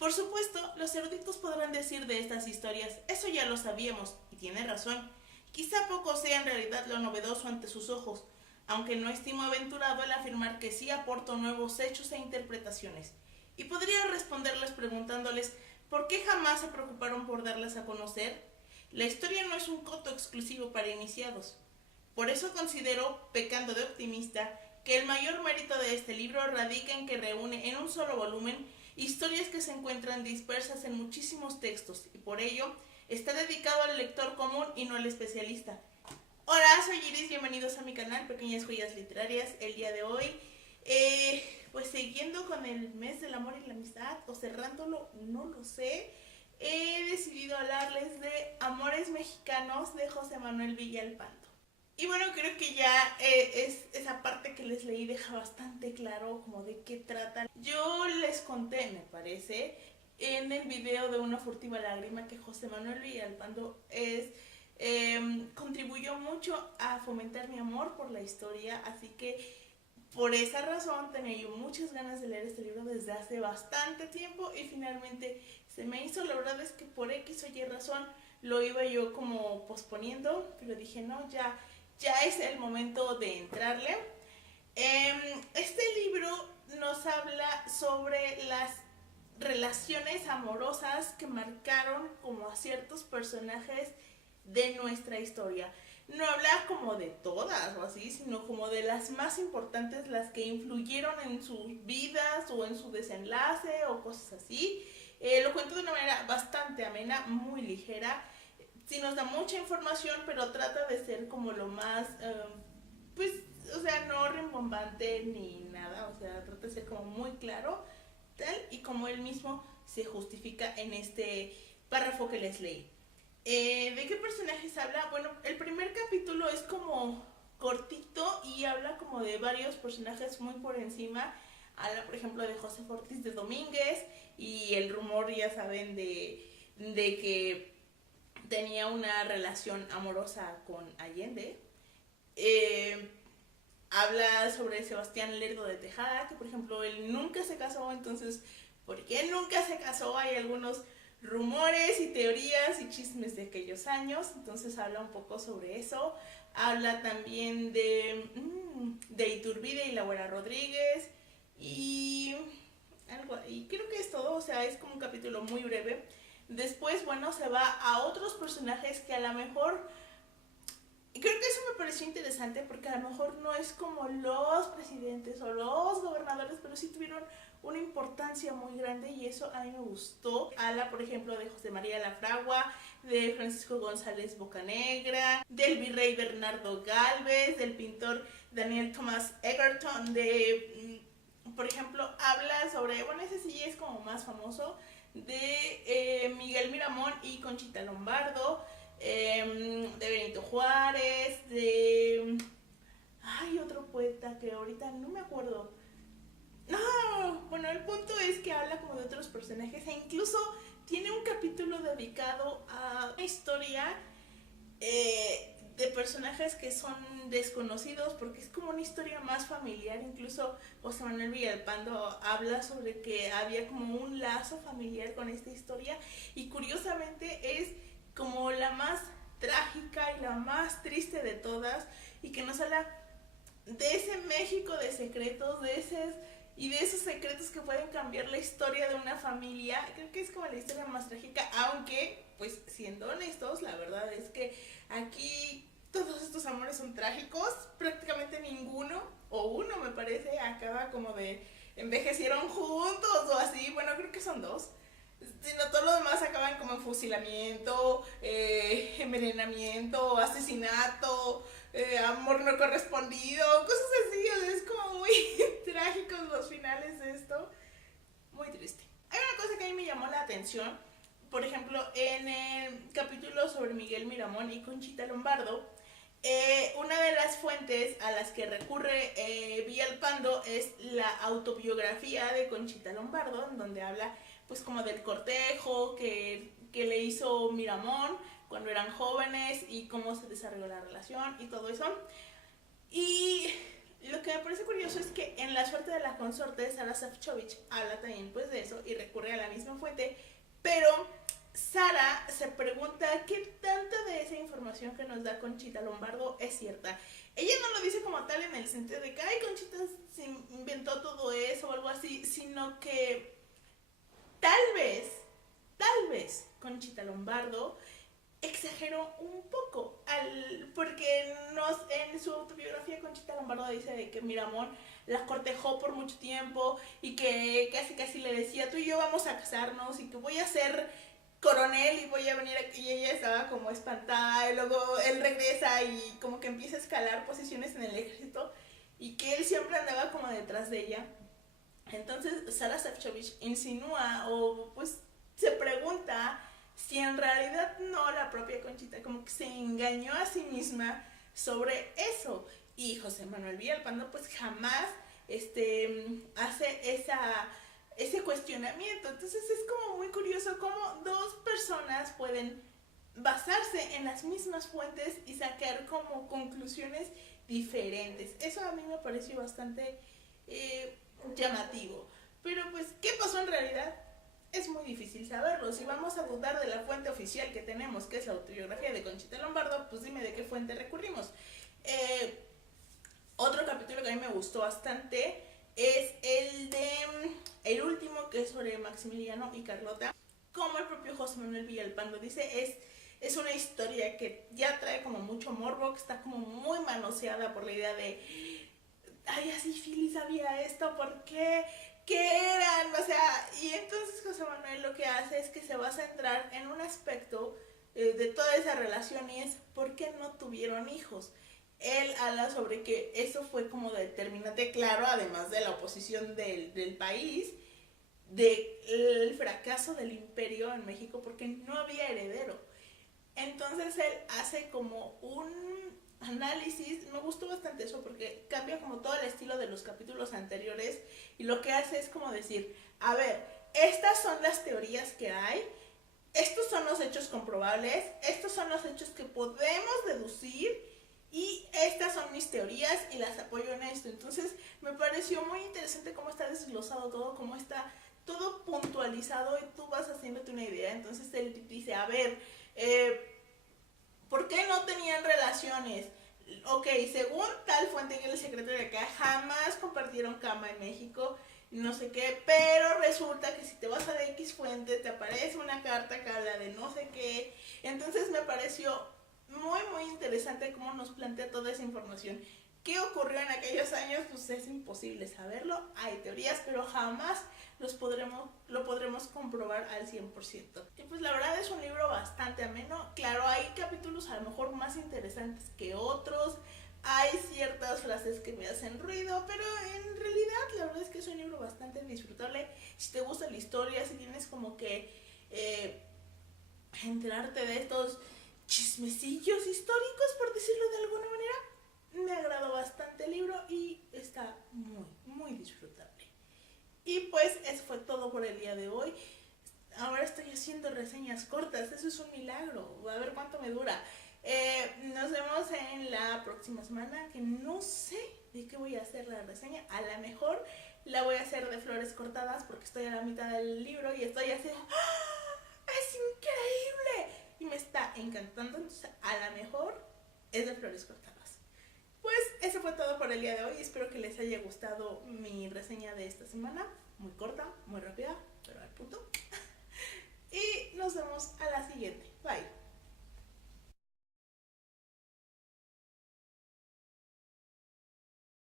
Por supuesto, los eruditos podrán decir de estas historias, eso ya lo sabíamos, y tiene razón. Quizá poco sea en realidad lo novedoso ante sus ojos, aunque no estimo aventurado el afirmar que sí aporto nuevos hechos e interpretaciones. Y podría responderles preguntándoles por qué jamás se preocuparon por darlas a conocer. La historia no es un coto exclusivo para iniciados. Por eso considero, pecando de optimista, que el mayor mérito de este libro radica en que reúne en un solo volumen historias que se encuentran dispersas en muchísimos textos y por ello está dedicado al lector común y no al especialista. Hola, soy Iris, bienvenidos a mi canal Pequeñas Joyas Literarias. El día de hoy, pues siguiendo con el mes del amor y la amistad, o cerrándolo, no lo sé, he decidido hablarles de Amores Mexicanos de José Manuel Villalpando. Y bueno, creo que ya esa parte que les leí deja bastante claro como de qué tratan. Yo les conté, me parece, en el video de Una furtiva lágrima que José Manuel Villalpando contribuyó mucho a fomentar mi amor por la historia, así que por esa razón tenía yo muchas ganas de leer este libro desde hace bastante tiempo y finalmente se me hizo. La verdad es que por X o Y razón lo iba yo como posponiendo, pero dije no, ya es el momento de entrarle. Este libro nos habla sobre las relaciones amorosas que marcaron como a ciertos personajes de nuestra historia. No habla como de todas o así, sino como de las más importantes, las que influyeron en sus vidas o en su desenlace o cosas así. Lo cuento de una manera bastante amena, muy ligera. Sí nos da mucha información, pero trata de ser como lo más, pues, o sea, no rimbombante ni nada, o sea, trata de ser como muy claro, tal y como él mismo se justifica en este párrafo que les leí. ¿De qué personajes habla? Bueno, el primer capítulo es como cortito y habla como de varios personajes muy por encima. Habla, por ejemplo, de José Ortiz de Domínguez y el rumor, ya saben, de que tenía una relación amorosa con Allende. Habla sobre Sebastián Lerdo de Tejada, que por ejemplo él nunca se casó, entonces, ¿por qué nunca se casó? Hay algunos rumores y teorías y chismes de aquellos años, entonces habla un poco sobre eso. Habla también de Iturbide y Laura Rodríguez y y creo que es todo, o sea, es como un capítulo muy breve. Después, bueno, se va a otros personajes que a lo mejor, creo que eso me pareció interesante porque a lo mejor no es como los presidentes o los gobernadores, pero sí tuvieron una importancia muy grande y eso a mí me gustó. Habla, por ejemplo, de José María Lafragua, de Francisco González Bocanegra, del virrey Bernardo Galvez, del pintor Daniel Thomas Egerton, por ejemplo, habla sobre, bueno, ese sí es como más famoso, de Miguel Miramón y Conchita Lombardo, de Benito Juárez, de... Ay, otro poeta que ahorita no me acuerdo. No, bueno, el punto es que habla como de otros personajes e incluso tiene un capítulo dedicado a una historia de personajes que son desconocidos porque es como una historia más familiar. Incluso José Manuel Villalpando habla sobre que había como un lazo familiar con esta historia y curiosamente es como la más trágica y la más triste de todas y que nos habla de ese México de secretos, de esos secretos que pueden cambiar la historia de una familia. Creo que es como la historia más trágica, aunque, pues, siendo honestos, la verdad es que aquí todos estos amores son trágicos. Prácticamente ninguno, o uno me parece, acaba como de envejecieron juntos o así. Bueno, creo que son dos. Sino todos los demás acaban como en fusilamiento, envenenamiento, asesinato, amor no correspondido, cosas así. O sea, es como muy trágicos los finales de esto. Muy triste. Hay una cosa que a mí me llamó la atención. Por ejemplo, en el capítulo sobre Miguel Miramón y Conchita Lombardo, una de las fuentes a las que recurre Villalpando es la autobiografía de Conchita Lombardo, en donde habla pues como del cortejo que le hizo Miramón cuando eran jóvenes y cómo se desarrolló la relación y todo eso. Y Lo que me parece curioso es que en La suerte de la consorte, Sara Safcovic habla también pues de eso y recurre a la misma fuente, pero Sara se pregunta qué tanta de esa información que nos da Conchita Lombardo es cierta. Ella no lo dice como tal en el sentido de que, ay, Conchita se inventó todo eso o algo así, sino que tal vez Conchita Lombardo exageró un poco, porque en su autobiografía Conchita Lombardo dice de que Miramón la cortejó por mucho tiempo y que casi le decía, tú y yo vamos a casarnos y que voy a ser coronel y voy a venir aquí, y ella estaba como espantada y luego él regresa y como que empieza a escalar posiciones en el ejército y que él siempre andaba como detrás de ella. Entonces Sara Safcovic insinúa o pues se pregunta si en realidad no la propia Conchita como que se engañó a sí misma sobre eso. Y José Manuel Villalpando pues jamás hace ese cuestionamiento. Entonces es como muy curioso cómo dos personas pueden basarse en las mismas fuentes y sacar como conclusiones diferentes. Eso a mí me pareció bastante llamativo. Pero pues, ¿qué pasó en realidad? Es muy difícil saberlo. Si vamos a dudar de la fuente oficial que tenemos, que es la autobiografía de Conchita Lombardo, pues dime de qué fuente recurrimos. Otro capítulo que a mí me gustó bastante es el último, que es sobre Maximiliano y Carlota. Como el propio José Manuel Villalpando dice, es una historia que ya trae como mucho morbo, que está como muy manoseada por la idea de, ay, así Philly sabía esto, ¿por qué? ¿Qué eran? O sea, y entonces José Manuel lo que hace es que se va a centrar en un aspecto de toda esa relación, y es ¿por qué no tuvieron hijos? Él habla sobre que eso fue como determinante, claro, además de la oposición del país, del fracaso del imperio en México, porque no había heredero. Entonces él hace como un análisis, me gustó bastante eso porque cambia como todo el estilo de los capítulos anteriores, y lo que hace es como decir, a ver, estas son las teorías que hay, estos son los hechos comprobables, estos son los hechos que podemos deducir, y estas son mis teorías y las apoyo en esto. Entonces me pareció muy interesante cómo está desglosado todo, cómo está todo puntualizado y tú vas haciéndote una idea. Entonces él dice, a ver, ¿por qué no tenían relaciones? Ok, según tal fuente que es el secreto de acá, jamás compartieron cama en México, no sé qué, pero resulta que si te vas a la X fuente te aparece una carta que habla de no sé qué. Entonces me pareció muy interesante cómo nos plantea toda esa información. ¿Qué ocurrió en aquellos años? Pues es imposible saberlo, hay teorías, pero jamás lo podremos comprobar al 100%. Y pues la verdad es un libro bastante ameno. Claro, hay capítulos a lo mejor más interesantes que otros, hay ciertas frases que me hacen ruido, pero en realidad la verdad es que es un libro bastante disfrutable. Si te gusta la historia, si tienes como que enterarte de estos chismecillos históricos, por decirlo de alguna manera, me agradó bastante el libro y está muy disfrutable. Y pues eso fue todo por el día de hoy. Ahora estoy haciendo reseñas cortas, eso es un milagro, a ver cuánto me dura. Nos vemos en la próxima semana, que no sé de qué voy a hacer la reseña. A lo mejor la voy a hacer de Flores Cortadas, porque estoy a la mitad del libro y estoy así, ¡ah! ¡Es increíble! Y me está encantando, entonces a lo mejor es de Flores Cortadas. Pues eso fue todo por el día de hoy. Espero que les haya gustado mi reseña de esta semana. Muy corta, muy rápida, pero al punto. Y nos vemos a la siguiente.